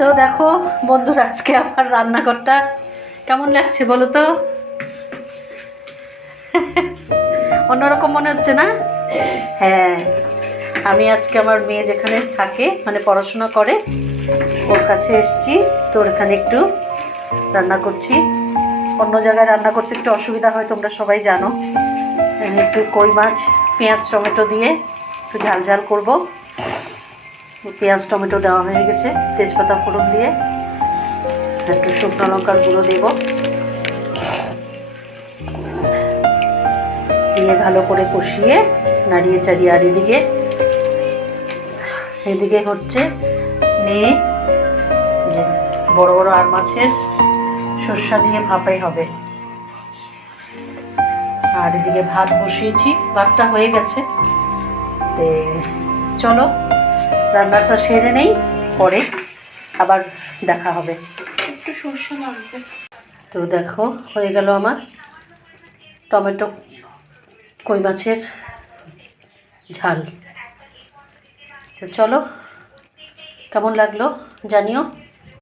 তো দেখো বন্ধুরা, আজকে আমার রান্নাঘরটা কেমন লাগছে বলো তো? অন্যরকম মনে হচ্ছে না? হ্যাঁ, আমি আজকে আমার মেয়ে যেখানে থাকে, মানে পড়াশোনা করে, ওর কাছে এসেছি। তো এখানে একটু রান্না করছি। অন্য জায়গায় রান্না করতে একটু অসুবিধা হয়, তোমরা সবাই জানো। একটু কই মাছ পেঁয়াজ টমেটো দিয়ে একটু ঝাল ঝাল করবো। পেঁয়াজ টমেটো দেওয়া হয়ে গেছে, তেজপাতা ফোড়ন দিয়ে একটু শুকনো লঙ্কার গুঁড়ো দেব, দিয়ে ভালো করে কষিয়ে নাড়িয়ে চাড়িয়ে। আর এদিকে হচ্ছে মেয়ে বড় বড় আর মাছের সর্ষা দিয়ে ভাপাই হবে। আর এদিকে ভাত বসিয়েছি, ভাতটা হয়ে গেছে। তো চলো রান্নাটা সেরে নেই, পরে আবার দেখা হবে। একটু সর্ষে লাগবে। তো দেখো হয়ে গেল আমার টমেটো কই মাছের ঝাল। তো চলো কেমন লাগলো জানিও।